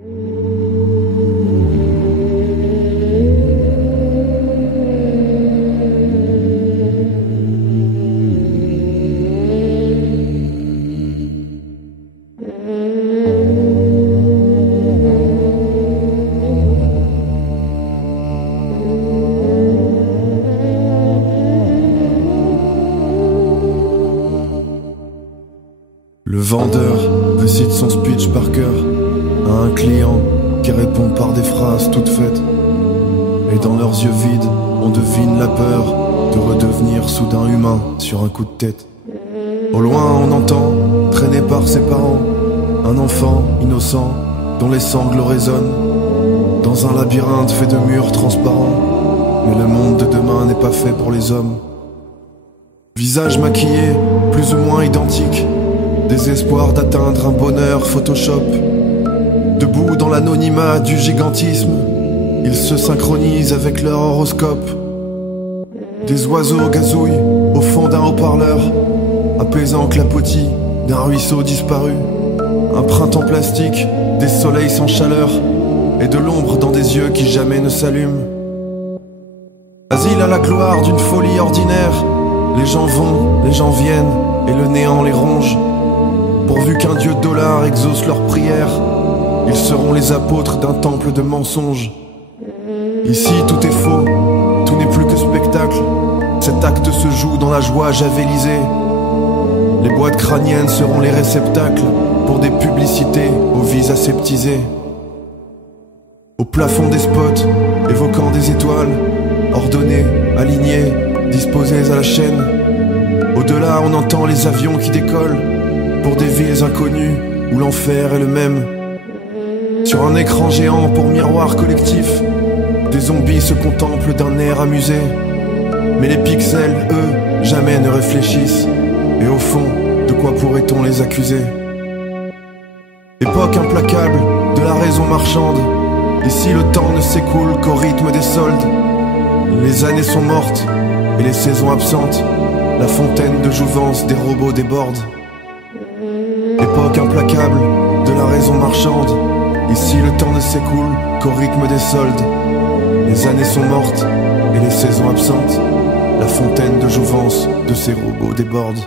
Le vendeur récite son speech par cœur à un client qui répond par des phrases toutes faites. Et dans leurs yeux vides, on devine la peur de redevenir soudain humain sur un coup de tête. Au loin, on entend, traîné par ses parents, un enfant innocent dont les sanglots résonnent dans un labyrinthe fait de murs transparents. Mais le monde de demain n'est pas fait pour les hommes. Visage maquillé, plus ou moins identique, désespoir d'atteindre un bonheur Photoshop. Debout dans l'anonymat du gigantisme, ils se synchronisent avec leur horoscope. Des oiseaux gazouillent au fond d'un haut-parleur, apaisant clapotis d'un ruisseau disparu. Un printemps plastique, des soleils sans chaleur, et de l'ombre dans des yeux qui jamais ne s'allument. Asile à la gloire d'une folie ordinaire, les gens vont, les gens viennent, et le néant les ronge. Pourvu qu'un dieu dollar exauce leurs prières, ils seront les apôtres d'un temple de mensonges. Ici tout est faux, tout n'est plus que spectacle. Cet acte se joue dans la joie javelisée. Les boîtes crâniennes seront les réceptacles pour des publicités aux vies aseptisées. Au plafond des spots, évoquant des étoiles, ordonnées, alignées, disposées à la chaîne. Au-delà, on entend les avions qui décollent pour des villes inconnues où l'enfer est le même. Sur un écran géant pour miroir collectif, des zombies se contemplent d'un air amusé. Mais les pixels, eux, jamais ne réfléchissent. Et au fond, de quoi pourrait-on les accuser? Époque implacable de la raison marchande, ici le temps ne s'écoule qu'au rythme des soldes. Les années sont mortes et les saisons absentes, la fontaine de jouvence des robots déborde. Époque implacable de la raison marchande, ici le temps ne s'écoule qu'au rythme des soldes. Les années sont mortes et les saisons absentes, la fontaine de jouvence de ces robots déborde.